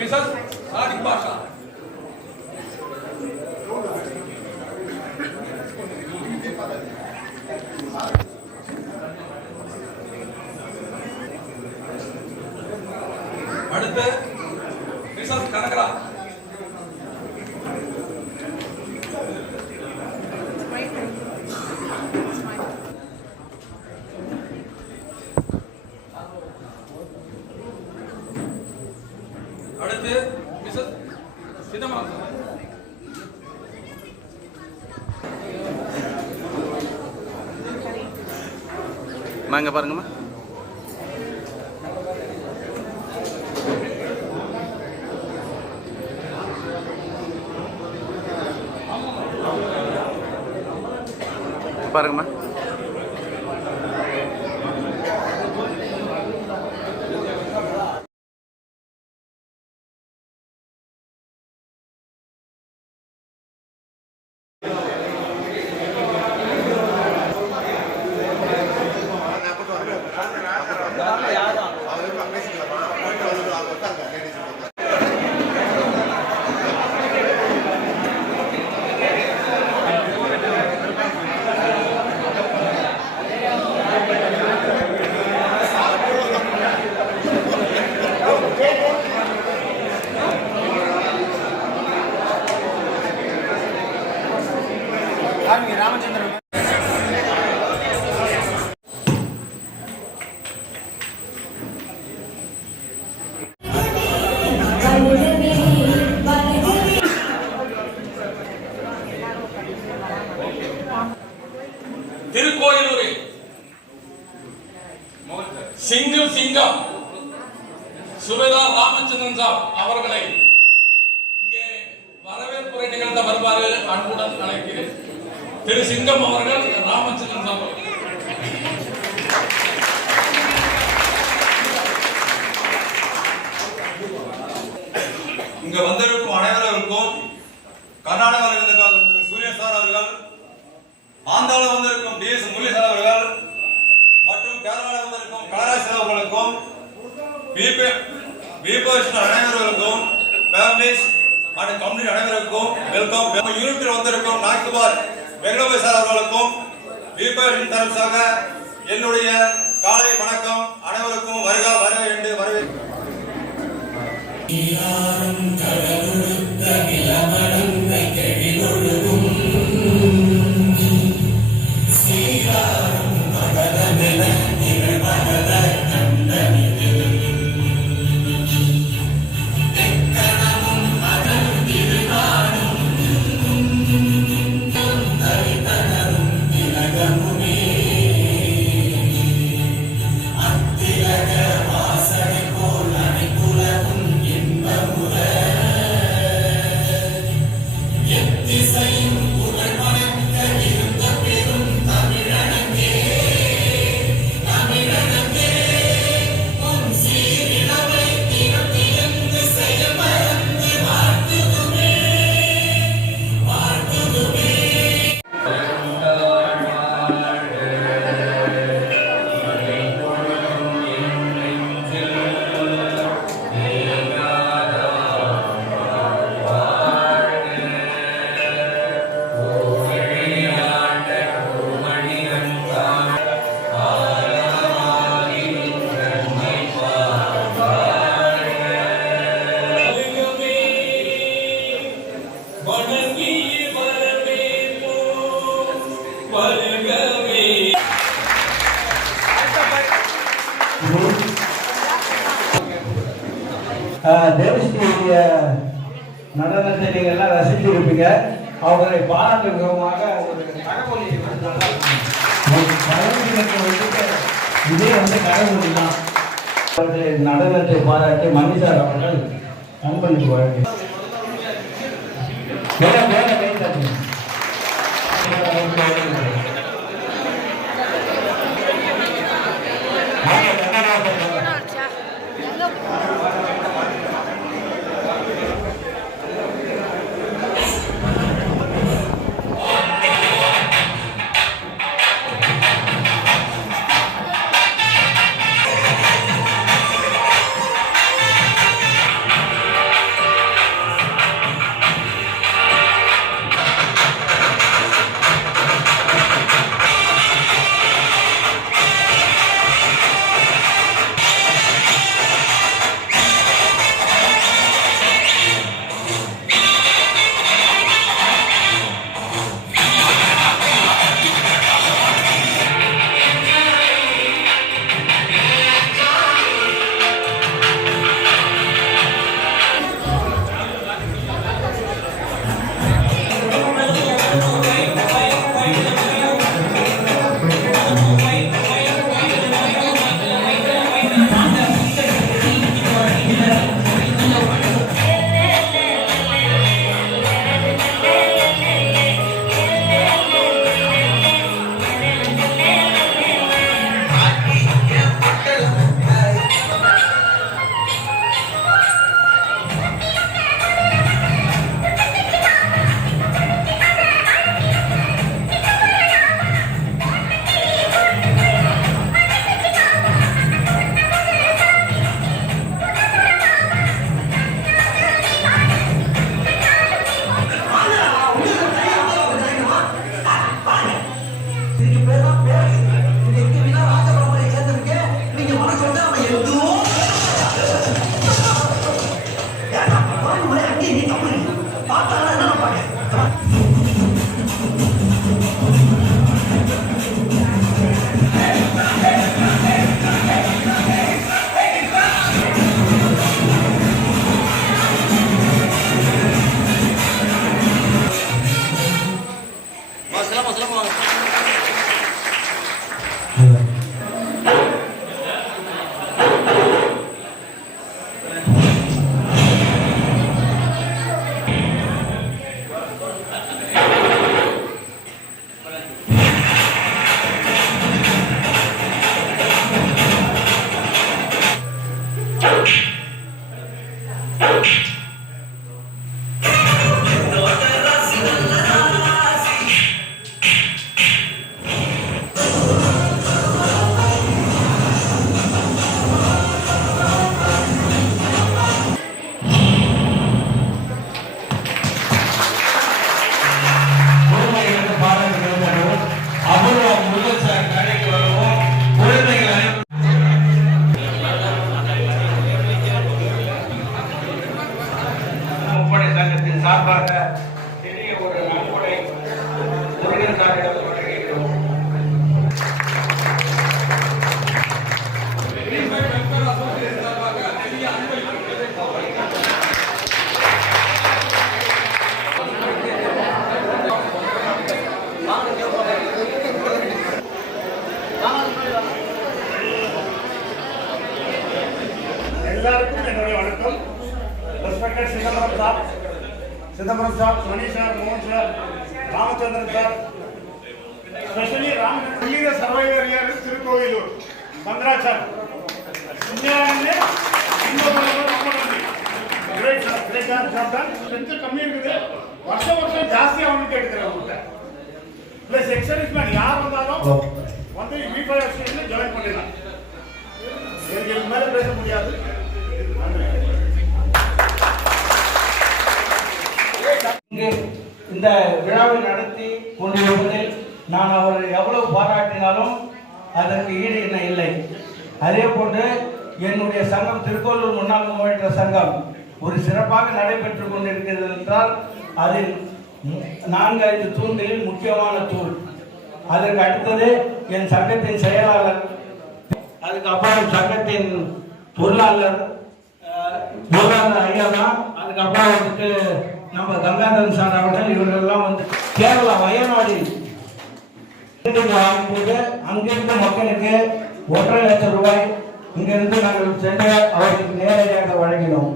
Mrs Sadiq பாஷா. அடுத்து Mrs Kanagaraj. அடுத்து Mrs Chidambaram. வாங்க பாருங்கம்மா. பாருங்கம்மா. ராமச்சந்திரன் திருக்கோயிலூரில் சிங்கம் சுபேதார் ராமச்சந்திரன் சாப் அவர்களை இங்கே வரவேற்புரை நிகழ்த்த வருமாறு அன்புடன் அழைக்கிறேன். திரு சிங்கம் அவர்கள் ராமச்சந்திரன் சாப் இங்க வந்திருக்கும் அனைவருக்கும் கர்நாடகாவில் இருந்த சூரிய சார் அவர்கள், ஆந்திராவில் வந்திருக்கும் DS முரளி சார் அவர்கள் மற்றும் கேரளாவில் வந்திருக்கும் கலராஜ் சார் அவர்களுக்கும் அனைவர்களுக்கும் ஃபேமிலிஸ் அண்ட் கம்யூனிட்டி அனைவருக்கும் வெல்கம். யூனிட்டில் வந்திருக்கும் நாய்குமார் வெங்கடபாய் சார் அவர்களுக்கும் விபிஎஸ்சின் தரப்பாக என்னுடைய காலை வணக்கம். அனைவருக்கும் வருக வருக என்று வரவேற்கிறேன். தேவஸ்ரீ நடனத்தை நீங்கள் எல்லாம் ரசித்திருப்பீங்க. அவர்களை பாராட்டு விதமாக ஒரு கரமொழி இதே கரமொழி தான். அவர்களின் நடனத்தை பாராட்டி மணிசார் அவர்கள் அன்பளிப்பு வழங்கினார். குழந்தைகளுக்கு பாடங்கள் எழுதணும். அபூர்வம் முதல் சார் கடைக்கு வரவும் குழந்தைகள் முப்படை சங்கத்தின் சார்பாக பெரிய ஒரு நன்கொடை முருகன் சாரிடம் வழங்குகிறோம். எல்லாருக்கும் என்னுடைய வணக்கம். Respected Chidambaram sir, Mani sir, மோகன் sir, Ramachandran sir, specially Ramachandra survivor Tirukkovilur மந்திராச்சார் இந்தியாவிலே ரொம்ப நன்றி. கிரேட் சார், கிரேட் ஜாப் தான். ஸ்ட்ரென்த் கம்மி இருக்குது, வருஷம் ஜாஸ்தி அவங்களுக்கு எடுக்கிறேன் அவங்கள்ட்ட. பிளஸ் எக்ஸர்சைஸ் யார் வந்தாலும் வந்து V5 ஜாயின் பண்ணிடலாம். இதுக்கு மேலே பேச முடியாது. இந்த விழாவை நடத்தி கொண்டிருப்பதில் நான் அவரை எவ்வளவு பாராட்டினாலும் அதற்கு ஈடு என்ன இல்லை. அதே போன்று என்னுடைய சங்கம் திருக்கோளூர் முன்னாள் முன்னேற்ற சங்கம் ஒரு சிறப்பாக நடைபெற்றுக் கொண்டிருக்கிறது என்றால் அதில் 4-5 தூண்களில் முக்கியமான தூண். அதற்கு அடுத்தது என் சங்கத்தின் செயலாளர், அதுக்கப்புறம் சங்கத்தின் பொருளாளர் ஐயா தான், அதுக்கப்புறம் வந்துட்டு நம்ம கங்காதரன் சார் அவர்கள், இவர்களெல்லாம் வந்து கேரளா வயநாடில் வாங்கும்போது அங்கிருந்து மக்களுக்கு 1.5 லட்சம் ரூபாய் இங்கிருந்து நாங்கள் சென்று அவர்களுக்கு நேரடியாக வழங்கினோம்.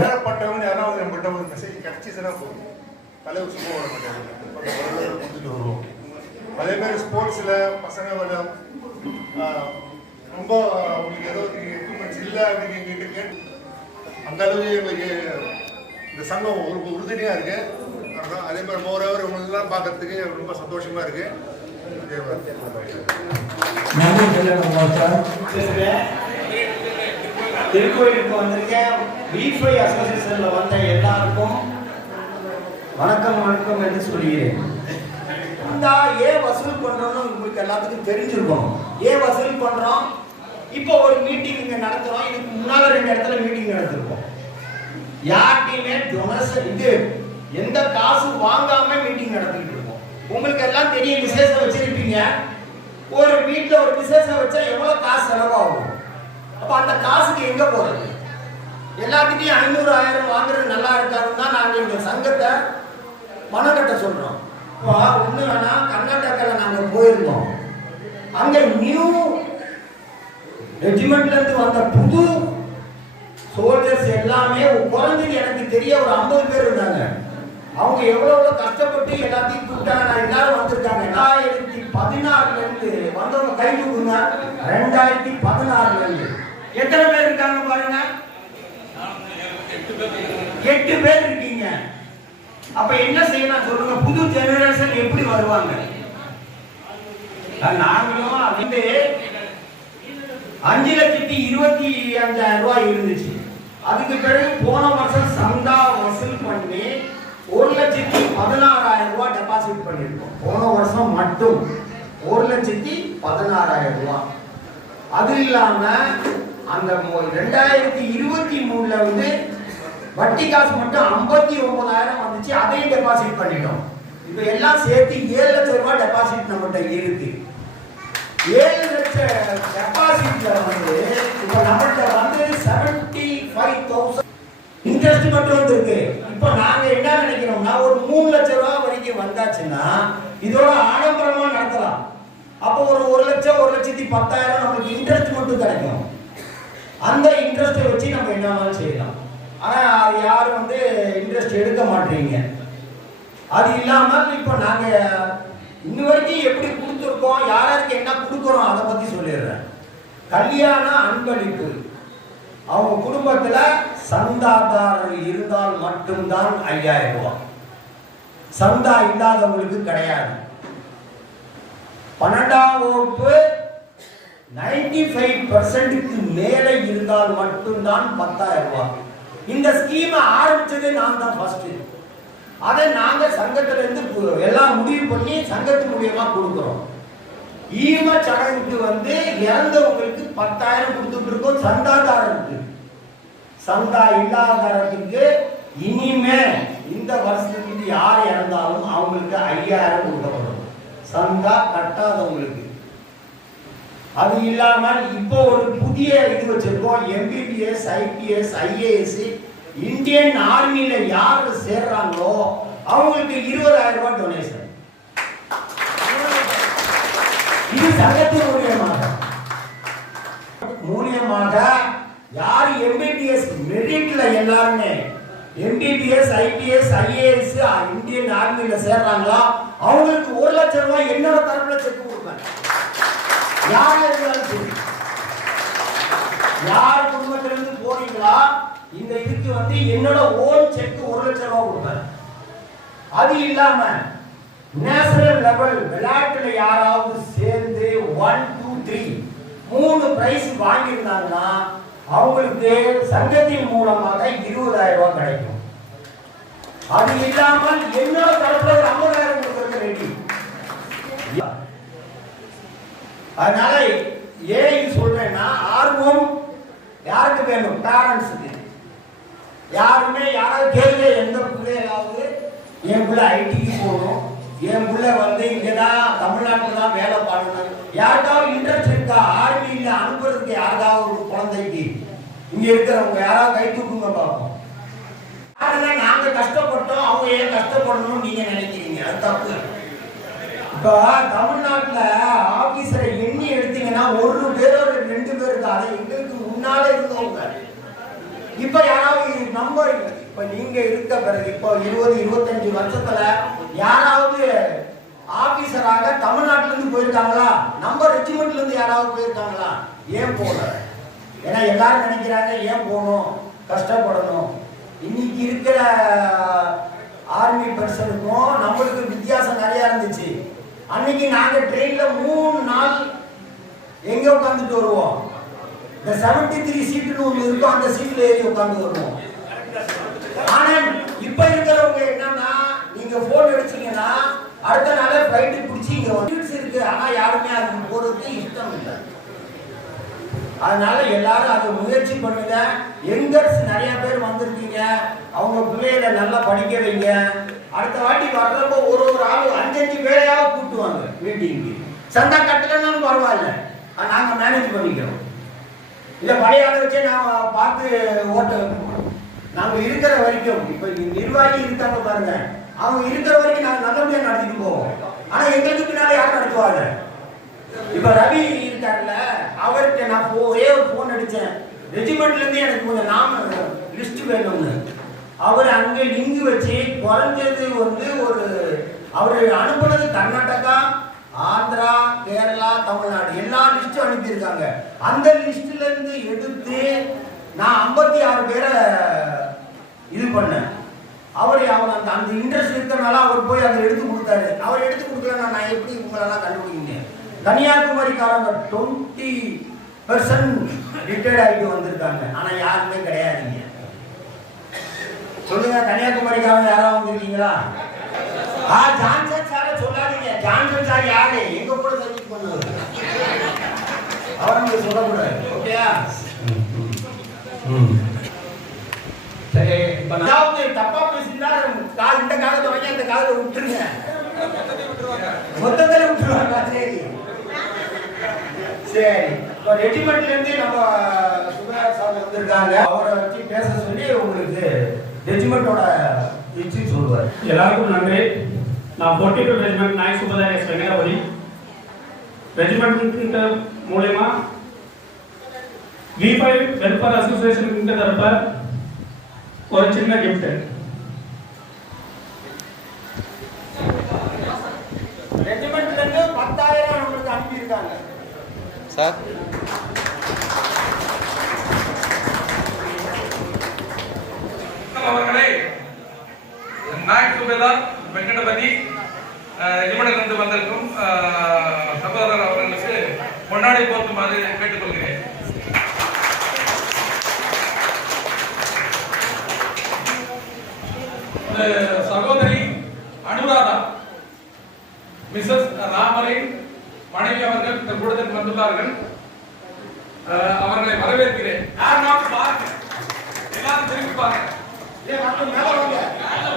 ஏழப்பட்டவங்க யாராவது நம்மகிட்ட ஒரு மெசேஜ் கிடைச்சிச்சுன்னா போதும், தலைவர் சும்மா வர மாட்டாங்க, கொடுத்துட்டு வருவோம். அதே மாதிரி ஸ்போர்ட்ஸில் பசங்க ரொம்ப அவங்களுக்கு ஏதோ எக்யூப்மெண்ட்ஸ் இல்லை அப்படின்னு எங்கிட்ட கேட்டு அந்த அளவு எங்களுக்கு இந்த சங்கம் ஒரு உறுதுணையாக இருக்கு. அதே மாதிரி மோரோவர் இவங்களெல்லாம் பார்க்கறதுக்கு ரொம்ப சந்தோஷமா இருக்கு. திருக்கோயிலுக்கு வந்திருக்கேன். V5 அசோசியேஷன்ல வந்த எல்லாருக்கும் வணக்கம் என்று சொல்கிறேன். ஏன் வசூல் பண்றோம்னு உங்களுக்கு எல்லாத்துக்கும் தெரிஞ்சிருக்கும். ஏன் வசூல் பண்றோம்? இப்போ ஒரு மீட்டிங் இங்க நடத்துறோம். இதுக்கு முன்னால 2 இடத்துல மீட்டிங் நடத்திருக்கோம். யார்ட்டையுமே டொனேஷன் இது எந்த காசு வாங்காம மீட்டிங் நடத்திட்டு இருக்கோம். உங்களுக்கு எல்லாம் தெரியும், விசேஷம் வச்சிருப்பீங்க. ஒரு வீட்டுல ஒரு விசேஷம் வச்சா எவ்வளவு காசு செலவாகும். அப்ப அந்த காசுக்கு எங்க போறது? எல்லாத்துட்டையும் 500 1000 வாங்குறது நல்லா இருக்காதுன்னு தான் நாங்க இந்த சங்கத்தை பணம் கட்ட சொல்றோம். இப்போ ஒண்ணு வேணா, கர்நாடகாவில் நாங்க போயிருந்தோம். அங்க நியூ ரெஜிமெண்ட்ல இருந்து வந்த புது சோல்ஜர்ஸ் எல்லாமே குறைஞ்சது எனக்கு தெரிய ஒரு 50 பேர் இருந்தாங்க. அவங்க எவ்வளவு கஷ்டப்பட்டு எல்லாத்தையும் கூப்பிட்டாங்க. நான் எல்லாரும் வந்திருக்காங்க. 2016ல இருந்து வந்தவங்க கை தூக்குங்க. 2016ல இருந்து எத்தனை பேர் இருக்காங்க பாருங்க. 8 பேர் இருக்கீங்க. அப்ப என்ன செய்யலாம் சொல்லுங்க? புது ஜெனரேஷன் எப்படி வருவாங்க? நாங்களும் அது 5,25,000 ரூபாய் இருந்துச்சு. அதுக்கு பிறகு போன வருஷம் சந்தா வசூல் பண்ணி 1,16,000 ரூபாய் டெபாசிட் பண்ணிருக்கோம். போன வருஷம் மட்டும் 1,16,000 ரூபாய். அது இல்லாம அந்த 2023ல வந்து வட்டி காசு மட்டும் 59,000 வந்துச்சு. அதையும் டெபாசிட் பண்ணிட்டோம். இப்ப எல்லாம் சேர்த்து 7 லட்சம் ரூபாய் டெபாசிட் நம்மகிட்ட இருக்கு. 7 லட்சம் டெபாசிட்ல வந்து இப்ப நம்மகிட்ட வந்து 75,000 இன்ட்ரெஸ்ட் மட்டும் இருக்கு. இப்ப நாங்க என்ன நினைக்கிறோம்னா ஒரு 3 லட்சம் ரூபாய் வரைக்கும் வந்தாச்சுன்னா இதோட ஆடம்பரமா நடத்தலாம். அப்போ ஒரு 1 லட்சம் 1,10,000 நமக்கு இன்ட்ரெஸ்ட் மட்டும் கிடைக்கும். அந்த இன்ட்ரெஸ்ட்டை வச்சு நம்ம என்னவாலும் செய்யலாம். ஆனா யாரும் வந்து இன்ட்ரெஸ்ட் எடுக்க மாட்டீங்க. அது இல்லாமல் இப்ப நாங்க இன்ன வரைக்கும் எப்படி கொடுத்துருக்கோம், யாருக்கு என்ன கொடுக்குறோம் அதை பத்தி சொல்லிடுறேன். கல்யாண அன்பளிப்பு அவங்க குடும்பத்துல சந்தாதாரர் இருந்தால் மட்டும்தான் 5000 ரூபாய். சந்தா இல்லாதவங்களுக்கு கிடையாது. 12ஆம் வகுப்பு 95% மேலே இருந்தால் மட்டும்தான் 10,000 ரூபாய். இந்த ஸ்கீமை ஆரம்பிச்சது நான் தான் ஃபர்ஸ்ட். அதை நாங்க சங்கத்துல இருந்து எல்லாம் முடிவு பண்ணி சங்கத்து மூலியமா கொடுக்கிறோம். ஈம சடங்குக்கு இறந்தவங்களுக்கு 10,000 கொடுத்துட்டு இருக்கோம் சந்தாதாரருக்கு. சந்தா இல்லாதாரத்துக்கு இனிமே இந்த வருஷத்துக்கு யார் இறந்தாலும் அவங்களுக்கு 5000 கொடுக்கப்படும். சந்தா கட்டாதவங்களுக்கு. அது இல்லாமல் இப்போ ஒரு புதிய இது வச்சிருக்கோம். MBBS, IPS, IAS இந்தியன் ஆர்மியில யாரு சேர்றாங்களோ அவங்களுக்கு 20,000 ரூபாய் டொனேஷன். இது சங்கத்தின் மூலியமாக யார் MBBS மெரிட்ல எல்லாருமே MBBS, IPS, IAS இந்தியன் ஆர்மியில சேர்றாங்களோ அவங்களுக்கு 1 லட்சம் ரூபாய் என்னோட தரப்புல செக் கொடுப்பேன். யாரா இருந்தாலும் சரி, யார் குடும்பத்திலிருந்து போறீங்களா இந்த இதுக்கு என்னோட ஓன் செக் 1 லட்சம் ரூபாய் கொடுப்பேன். அது இல்லாம நேஷனல் லெவல் விளையாட்டுல யாராவது சேர்ந்து 1, 2, 3 3 பிரைஸ் வாங்கியிருந்தாங்கன்னா அவங்களுக்கு சங்கத்தின் மூலமாக 20,000 ரூபாய் கிடைக்கும். அது இல்லாமல் என்னோட தரப்புல 50,000 கொடுக்கறது ரெடி. அதனால ஏன் இது சொல்றேன்னா ஆர்வம் யாருக்கு வேணும்? பேரண்ட்ஸுக்கு. யாருமே யாராவது கேள்வி எந்த பிள்ளைகளாவது என் பிள்ளை ஐடிக்கு போகணும், என் பிள்ளை இங்கதான் தமிழ்நாட்டில் தான் வேலை பண்ணணும், யாருக்காவது இன்ட்ரெஸ்ட் இருக்கா? ஆர்மியில் அனுப்புறதுக்கு யாராவது ஒரு குழந்தைக்கு இங்க இருக்கிறவங்க யாராவது கை தூக்குங்க பார்ப்போம். அதெல்லாம் நாங்க கஷ்டப்பட்டோம், அவங்க ஏன் கஷ்டப்படணும்னு நீங்க நினைக்கிறீங்க? அது தப்பு. இப்ப தமிழ்நாட்டுல ஆபீசரை எண்ணி எடுத்தீங்கன்னா 1 பேரோ 2 பேர் இருக்காது. எங்களுக்கு முன்னால இருந்தவங்க இப்ப யாராவது நம்பர் இப்ப நீங்க இருக்க பிறகு இப்போ 20-25 வருஷத்துல யாராவது ஆபீசராக தமிழ்நாட்டுல இருந்து போயிருக்காங்களா? நம்பர் ரெஜிமெண்ட்ல இருந்து யாராவது போயிருக்காங்களா? ஏன் போல? ஏன்னா எல்லாரும் நினைக்கிறாங்க ஏன் போகணும், கஷ்டப்படணும். இன்னைக்கு இருக்கிற ஆர்மி பர்சனுக்கும் நம்மளுக்கு வித்தியாசம் நிறைய இருந்துச்சு. அன்னைக்கு நாங்க ட்ரெயின்ல 3 நாள் எங்க உட்கார்ந்துட்டு வருவோம். இந்த 73 சீட்டுன்னு ஒண்ணு இருக்கும், அந்த சீட்ல ஏறி உட்கார்ந்து வருவோம். ஆனா இப்ப இருக்கிறவங்க என்னன்னா நீங்க போன் அடிச்சீங்கன்னா அடுத்த நாளே ஃளைட் பிடிச்சி இங்க இருக்கு. ஆனா யாருமே அதுக்கு போறதுக்கு இஷ்டம் இல்லை. அதனால எல்லாரும் அதை முயற்சி பண்ணுங்க. யங்கர்ஸ் நிறைய பேர் வந்திருக்கீங்க, அவங்க பிள்ளைகளை நல்லா படிக்க வைங்க. அடுத்த வாட்டி வர்றப்போ ஒரு ஆள் 5 பேரையாவது கூட்டுவாங்க மீட்டிங்கு. சந்தா கட்டலன்னு பரவாயில்ல, நாங்க மேனேஜ் பண்ணிக்கிறோம். இல்ல பழைய ஆளை வச்சே நான் பார்த்து ஓட்ட நாங்க இருக்கிற வரைக்கும். இப்ப நிர்வாகி இருக்காங்க பாருங்க, அவங்க இருக்கிற வரைக்கும் நாங்க நல்லபடியா நடத்திட்டு போவோம். ஆனா எங்களுக்கு பின்னால யார் நடத்துவாங்க? இப்ப ரவி இருக்காருல்ல, அவர்கிட்ட நான் ஒரே ஒரு போன் அடிச்சேன். ரெஜிமெண்ட்ல இருந்து எனக்கு கொஞ்சம் நாம லிஸ்ட் வேணும்னு. அவர் அங்க லிங்க் வச்சு குறைஞ்சது ஒரு அவரு அனுப்புனது கர்நாடகா, ஆந்திரா, கேரளா, தமிழ்நாடு எல்லா லிஸ்டும் அனுப்பியிருக்காங்க. அந்த லிஸ்ட்ல இருந்து எடுத்து நான் 56 பேரை இது பண்ணேன். அவர் அந்த இன்ட்ரெஸ்ட் இருக்கிறனால அவர் போய் அதை எடுத்து கொடுத்தாரு. அவர் எடுத்து கொடுக்கலன்னா நான் எப்படி உங்களெல்லாம் கண்டுபிடிங்க? கன்னியாகுமரிக்காரங்க 20% ரிட்டையர்ட் ஆகிட்டு வந்திருக்காங்க. ஆனா யாருமே கிடையாதுங்க. சொல்லுங்க, கன்னியாகுமரிக்காரங்க யாராவது வந்திருக்கீங்களா? ஜான்சன் சார சொல்லாதீங்க. ஜான்சன் சார் யாரு? எங்க கூட சர்வீஸ் பண்ணுவாரு, அவரை நீங்க சொல்லக்கூடாது. ஓகேயா? சரி, இப்ப நான் தப்பா பேசினா இந்த காலத்தை வாங்கி அந்த காலத்தை விட்டுருங்க. மொத்தத்துல விட்டுருவாங்க. சரி சரி. இப்போ ரெஜிமெண்ட்ல இருந்து நம்ம சுப்ராஜ் சார் வந்திருக்காங்க. அவரை வச்சு பேச சொல்லி உங்களுக்கு ரெஜிமெண்டோட ஹிஸ்டரி சொல்லுவார். எல்லாருக்கும் நன்றி. நான் 42 ரெஜிமெண்ட் நாயக் சுபதாய வெங்கடாபதி ரெஜிமெண்ட் மூலமா V5 வெல்ஃபேர் அசோசியேஷன் தரப்ப ஒரு சின்ன கிஃப்ட். ரெஜிமெண்ட்ல இருந்து 10,000 நம்மளுக்கு அனுப்பி இருக்காங்க சார். அவர்களை நாயக் சுபேதார் வெங்கடபதி இவனிலிருந்து வந்திருக்கும் சகோதரர் அவர்களுக்கு பொன்னாடை போர்த்துமாறு கேட்டுக்கொள்கிறேன். சகோதரி அனுராதா மிஸ்ஸஸ் ராமரின் மனைவி அவர்கள் இந்த கூட்டத்திற்கு வந்துள்ளார்கள். அவர்களை வரவேற்கிறேன். யாரும் பாருங்க, எல்லாரும் திரும்பி பாருங்க.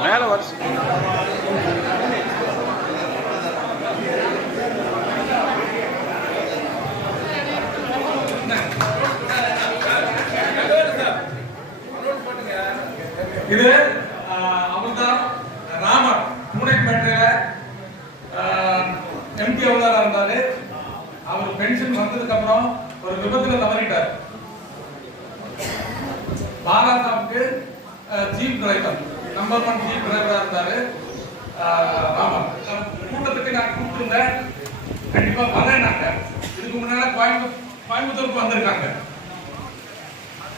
மேல வருஷம் இது அவர்தான் ராமர் பூனைப்பேட்டையில எம்பி அவதாரா இருந்தாரு. அவர் பென்ஷன் வந்ததுக்கு அப்புறம் ஒரு விபத்துல தவறிட்டார். பாலாசாவுக்கு ஜீப் டிரைவர், நம்பர் 1 ஜீப் டிரைவரா இருந்தாரு ராமர். கூட்டத்துக்கு நான் கூப்பிட்டுருந்தேன், கண்டிப்பா வரேன்னாங்க. இதுக்கு முன்னால கோயம்புத்தூருக்கு வந்திருக்காங்க.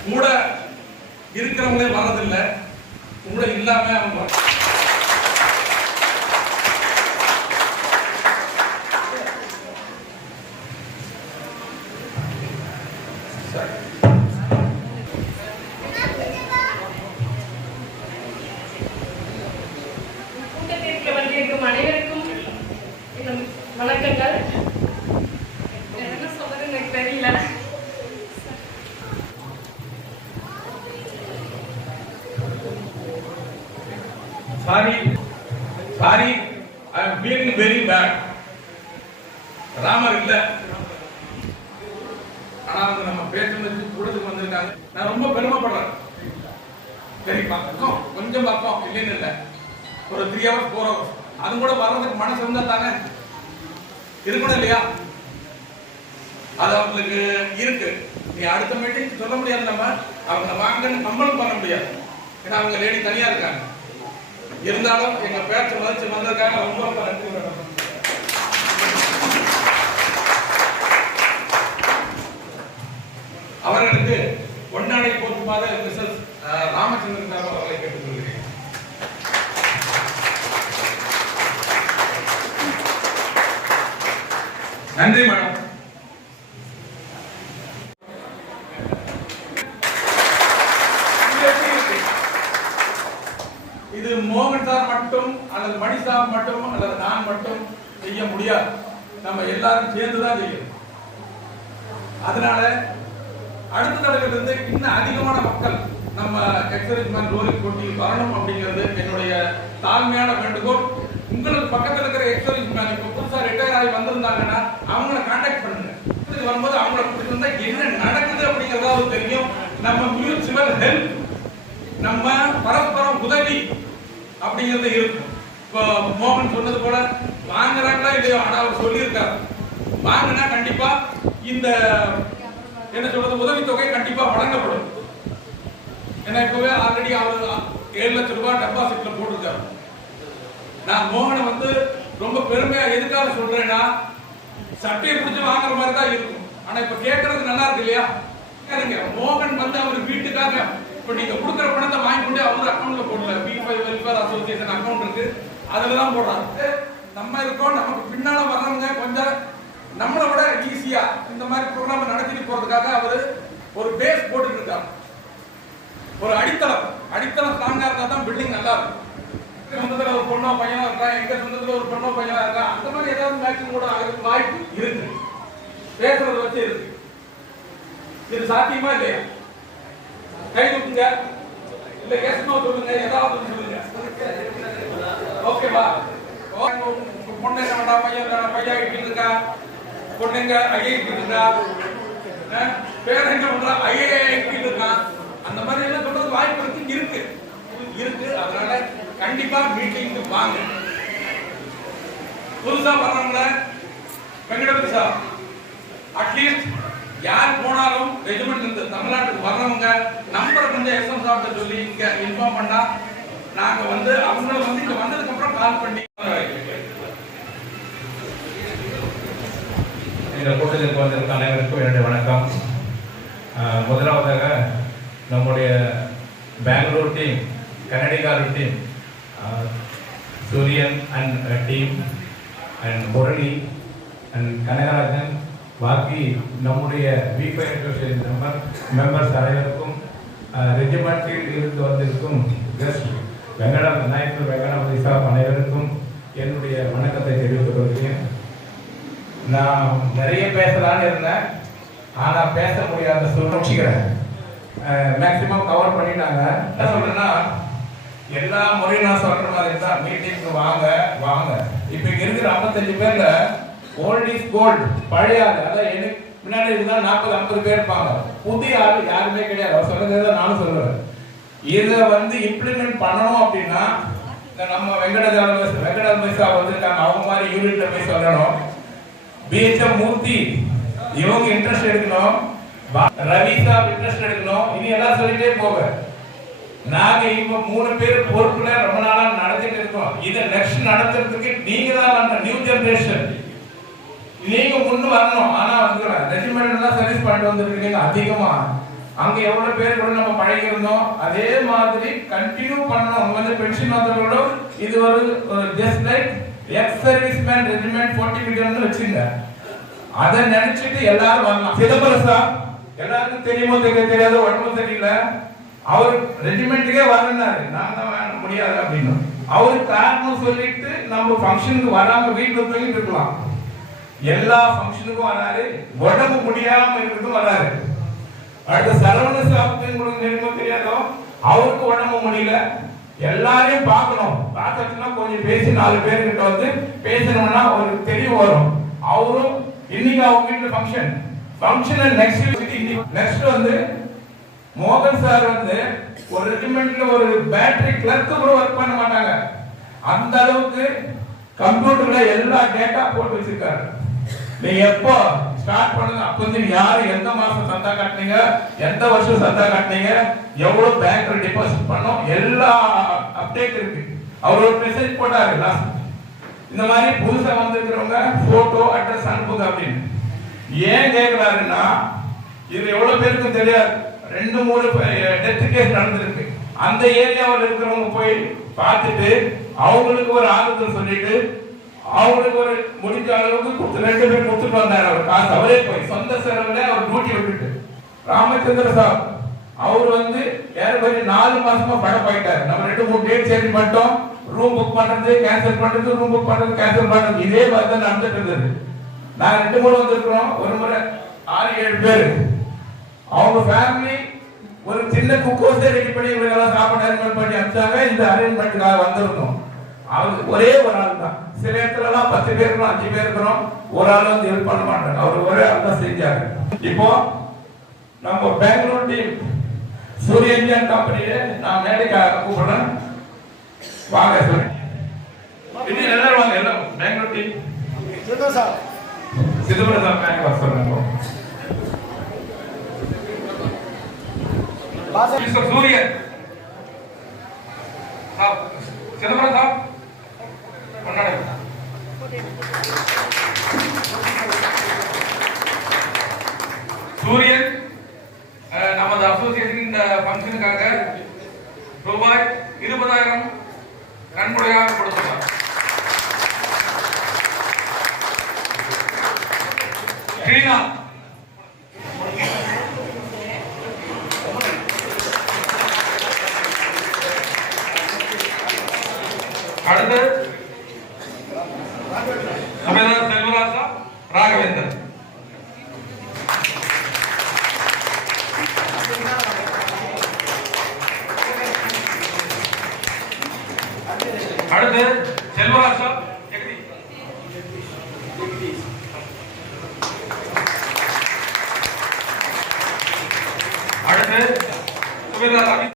கூட இருக்கிறவங்களே வர்றதில்லை, கூட இல்லாம அவங்க கூட்டத்திற்கு வந்திருக்கும் அனைவருக்கும் வணக்கங்கள். என்ன சொல்றது எனக்கு தெரியல. Sorry, I am feeling very bad. Ramar இல்ல, ஆனா வந்து நம்ம பேசுறது கூடத்துக்கு வந்திருக்காங்க. நான் ரொம்ப பெருமைப்படுறேன். சரி பக்கம், கொஞ்சம் பக்கம் இல்லைன்னு இல்லை, ஒரு 3 hours 4 hours அது கூட வர்றதுக்கு மனசு இருந்தா தானே இருக்கணும் இல்லையா? அது அவங்களுக்கு இருக்கு. நீ அடுத்த மீட்டிங் சொல்ல முடியாது, நம்ம அவங்க வாங்கன்னு கம்பல் பண்ண முடியாது. ஏன்னா அவங்க லேடி தனியா இருக்காங்க. இருந்தாலும் எங்க பேச்சு மதிச்சு வந்திருக்காங்க, ரொம்ப நன்றி மேடம். அவர்களுக்கு பொன்னாடை போர்த்துமாறு மிஸ்ஸஸ் ராமச்சந்திரன் அவர்களை கேட்டுக்கொள்கிறேன். நன்றி மேடம். இது மோகன் சார் மட்டும் அல்லது மணி சார் மட்டும் அல்லது நான் மட்டும் செய்ய முடியாது. நம்ம எல்லாரும் சேர்ந்துதான் செய்யணும். அதனால அடுத்த தடவையிலிருந்து இன்னும் அதிகமான மக்கள் நம்ம எக்ஸர்சைஸ் ரோலிங் போட்டி வரணும் அப்படிங்கிறது என்னுடைய தாழ்மையான வேண்டுகோள். உங்களுக்கு பக்கத்தில் இருக்கிற எக்ஸர்சைஸ் மேன் இப்போ புதுசாக ரிட்டையர் ஆகி வந்திருந்தாங்கன்னா அவங்கள கான்டாக்ட் பண்ணுங்க. வரும்போது அவங்கள கூட்டிட்டு வந்தா என்ன நடக்குது அப்படிங்கறதாவது தெரியும். நம்ம மியூச்சுவல் ஹெல்ப், நம்ம பரஸ்பரம் உதவி அப்படிங்கிறது இருக்கும். இப்போ மோகன் சொன்னது போல வாங்குறாங்களா இல்லையோ, ஆனா அவர் சொல்லியிருக்காரு வாங்கினா கண்டிப்பா இந்த என்ன சொல்றது உதவித்தொகை கண்டிப்பா வழங்கப்படும். ஏன்னா இப்பவே ஆல்ரெடி அவர் 7 லட்சம் ரூபாய் டெபாசிட்ல போட்டிருக்காரு. நான் மோகனை வந்து ரொம்ப பெருமையா எதுக்காக சொல்றேன்னா, சட்டையை பிடிச்சி வாங்குற மாதிரி தான் இருக்கும். ஆனா இப்ப கேட்கறது நல்லா இருக்கு இல்லையா? மோகன் வந்து அவர் வீட்டுக்காக இப்ப நீங்க கொடுக்குற பணத்தை வாங்கி கொண்டு அவர் அக்கௌண்ட்ல போடல. B5 வெல்ஃபேர் அசோசியேஷன் அக்கௌண்ட் இருக்கு, அதுலதான் போடுறாங்க. நம்ம இருக்கோம், நமக்கு பின்னால வர்றவங்க கொஞ்சம் நம்மளை விட ஈஸியா இந்த மாதிரி ப்ரோக்ராம் நடத்திட்டு போறதுக்காக அவரு ஒரு பேஸ் போட்டுட்டு இருக்காரு. ஒரு அடித்தளம் ஸ்ட்ராங்கா இருந்தா தான் பில்டிங் நல்லா இருக்கும். சொந்தத்துல ஒரு பொண்ணோ பையனா இருக்கா, எங்க சொந்தத்துல ஒரு பொண்ணோ பையனா இருக்கா, அந்த மாதிரி ஏதாவது மேட்சிங் கூட ஆகிறதுக்கு வாய்ப்பு இருக்கு. பேசுறத வச்சு இருக்கு. இது சாத்தியமா இல்லையா? கை தூக்குங்க, இல்ல எஸ்னோ சொல்லுங்க, ஏதாவது சொல்லுங்க. ஓகேவா? பொண்ணு என்ன வேண்டா, பையன் கிட்டு இருக்கா, பொண்ணுங்க ஐஐடி இருக்கா, பேர் என்ன பண்றா ஐஐடி இருக்கான். அந்த மாதிரி எல்லாம் சொல்றது வாய்ப்பு இருக்கு. அதனால கண்டிப்பா மீட்டிங்க்கு வாங்க. புதுசா வர்றவங்கள வெங்கடபதி சார் அட்லீஸ்ட் யார் போனாலும் ரெஜிமெண்ட் இருந்து தமிழ்நாட்டுக்கு வர்றவங்க நம்பரை கொஞ்சம் எஸ்எம் சாப்பிட்டு சொல்லி இங்க இன்ஃபார்ம் பண்ணா நாங்க வந்து அவங்கள வந்து இங்க வந்ததுக்கு அப்புறம் கால் பண்ணி. இந்த கூட்டத்திற்கு வந்திருக்க அனைவருக்கும் என்னுடைய வணக்கம். முதலாவதாக நம்முடைய Bangalore team Kannadigaru team, Suryan and team, and Murali and Kanagarajan, பாக்கி நம்முடைய V5 அசோசியேஷன் மெம்பர்ஸ் அனைவருக்கும் ரெஜிமெண்டில் இருந்து வந்திருக்கும் கெஸ்ட் நாயக்கர் வெங்கடாபதி சாப் அனைவருக்கும் என்னுடைய வணக்கத்தை தெரிவித்துக் கொள்கிறேன். நான் நிறைய பேசலான்னு இருந்தேன், ஆனால் பேச முடியாத சூழ்நிலைக்கிறேன். மேக்சிமம் கவர் பண்ணிட்டாங்க. என்ன சொல்றேன்னா, எல்லா முறையும் நான் சொல்ற மாதிரி தான், மீட்டிங்க்கு வாங்க வாங்க. இப்போ இங்க இருக்கிற 55 பேர்ல ஓல்ட் இஸ் கோல்டு, பழைய ஆள், அதான் எனக்கு முன்னாடி இருந்தால் 40-50 பேர் இருப்பாங்க. புதிய ஆள் யாருமே கிடையாது. அவர் சொன்னதை தான் நானும் சொல்லுவேன். இதை இம்ப்ளிமெண்ட் பண்ணணும் அப்படின்னா நம்ம வெங்கடாபதி சார் வந்திருக்காங்க, அவங்க மாதிரி யூனிட்ல போய் சொல்லணும். பிஹெச்எம் மூர்த்தி இவங்க இன்ட்ரெஸ்ட் எடுக்கணும், ரவி சார் இன்ட்ரெஸ்ட் எடுக்கணும். இனி எல்லாம் சொல்லிட்டே போவேன். நாங்க இவங்க 3 பேர் பொறுப்புல ரொம்ப நாளா நடத்திட்டு இருக்கோம். இதை நெக்ஸ்ட் நடத்துறதுக்கு நீங்க தான் நியூ ஜெனரேஷன், நீங்க முன்னு வரணும். ஆனா ரெஜிமெண்ட் தான் சர்வீஸ் பண்ணிட்டு வந்துருக்கீங்க அதிகமா. அங்க எவ்வளவு பேர் கூட நம்ம பழகி இருந்தோம், அதே மாதிரி கண்டினியூ பண்ணணும். பென்ஷன் வந்தவங்களும் இது ஒரு just like ex service man regiment 40 million வச்சுங்க. அதை நினைச்சிட்டு எல்லாரும் வரலாம். சிதம்பரம் சார் எல்லாருக்கும் தெரியுமோ தெரியாத உடம்பு தெரியல, அவர் ரெஜிமெண்ட்டுக்கே வரணும்னாரு. நான் தான் முடியாது அப்படின்னு அவரு காரணம் சொல்லிட்டு நம்ம ஃபங்க்ஷனுக்கு வராம வீட்டுல தூங்கிட்டு இருக்கலாம். எல்லா ஃபங்க்ஷனுக்கும் வராரு, உடம்பு முடியாம இருக்கிறதும் வராரு. அடுத்த சரவண சாப்பிட்டு உங்களுக்கு தெரியுமோ தெரியாதோ, அவருக்கு உடம்பு முடியல. எல்லாரையும் பார்க்கணும், பார்த்துட்டுனா கொஞ்சம் பேசி 4 பேர்கிட்ட பேசணும்னா ஒரு தெளிவு வரும். அவரும் இன்னைக்கு அவங்க வீட்டுல ஃபங்க்ஷன் நெக்ஸ்ட் மோகன் சார் ஒரு ரெஜிமெண்ட்ல ஒரு பேட்டரி கிளர்க் கூட ஒர்க் பண்ண மாட்டாங்க. அந்த அளவுக்கு கம்ப்யூட்டர்ல எல்லா டேட்டா போட்டு வச்சிருக்காரு. நீங்க எப்போ ஸ்டார்ட் பண்ணுங்க, அப்ப யாரு எந்த மாசம் சந்தா கட்டினீங்க, எந்த வருஷம் சந்தா கட்டினீங்க, எவ்வளவு பேங்க்ல டெபாசிட் பண்ணோம், எல்லா அப்டேட் இருக்கு. அவர் ஒரு மெசேஜ் போட்டாரு லாஸ்ட், இந்த மாதிரி புதுசா வந்திருக்கிறவங்க போட்டோ அட்ரஸ் அனுப்புங்க அப்படின்னு. ஏன் கேட்கிறாருன்னா, இது எவ்வளவு பேருக்கு தெரியாது. 2-3 டெத் கேஸ் நடந்திருக்கு. அந்த ஏரியாவில் இருக்கிறவங்க போய் பார்த்துட்டு அவங்களுக்கு ஒரு ஆறுதல் சொல்லிட்டு அவங்களுக்கு ஒரு முடிஞ்ச அளவுக்கு 2 பேர் கொடுத்துட்டு வந்தார். அவர் காசு அவரே போய் சொந்த செலவுல அவர் டியூட்டி விட்டுட்டு. ராமச்சந்திர சார் அவர் ஏறக்குறைய 4 மாசமா படம் போயிட்டாரு. நம்ம 2-3 டேட் சேஞ்ச் பண்ணிட்டோம், ரூம் புக் பண்றது கேன்சல் பண்றது, ரூம் புக் பண்றது கேன்சல் பண்றது, இதே மாதிரி தான் நடந்துட்டு இருந்தது. நாங்க 2 முறை வந்திருக்கிறோம், ஒரு முறை 6-7 பேர். அவங்க ஃபேமிலி ஒரு சின்ன குக்கோஸை ரெடி பண்ணி இவங்களெல்லாம் சாப்பாடு அரேஞ்ச்மெண்ட் பண்ணி அனுப்பிச்சாங்க. இந்த அரேஞ்ச்மெண்ட்டுக்காக வந்திருந்தோம். அவர் ஒரே ஒரு ஆள் தான். சில இடத்துலலாம் 10 பேர் இருக்கிறோம், 5 பேர் இருக்கிறோம், ஒரு ஆள் ஹெல்ப் பண்ண மாட்டாங்க. அவர் ஒரே ஆள் தான் செஞ்சாங்க. இப்போ நம்ம பெங்களூர் டீம் சூரிய இந்தியன் கம்பெனியில நான் மேடைக்காக கூப்பிடுறேன், வாங்க சொல்லி எல்லாரும் வாங்க. எல்லாம் Bangalore team Chidambaram sir bank வர சொல்லுங்க. மிஸ்டர் சூரியன் சாப், சிதம்பரம் சாப் கொண்டாடு. சூரியன் நமது அசோசியேஷன் இந்த ஃபங்க்ஷனுக்காக ரூபாய் 20,000 நன்கொடையாக கொடுத்துள்ளார். ஸ்ரீநாத் அடுத்து சுபேதார் செல்வராஜா ராகவேந்தர். அடுத்து செல்வராஜா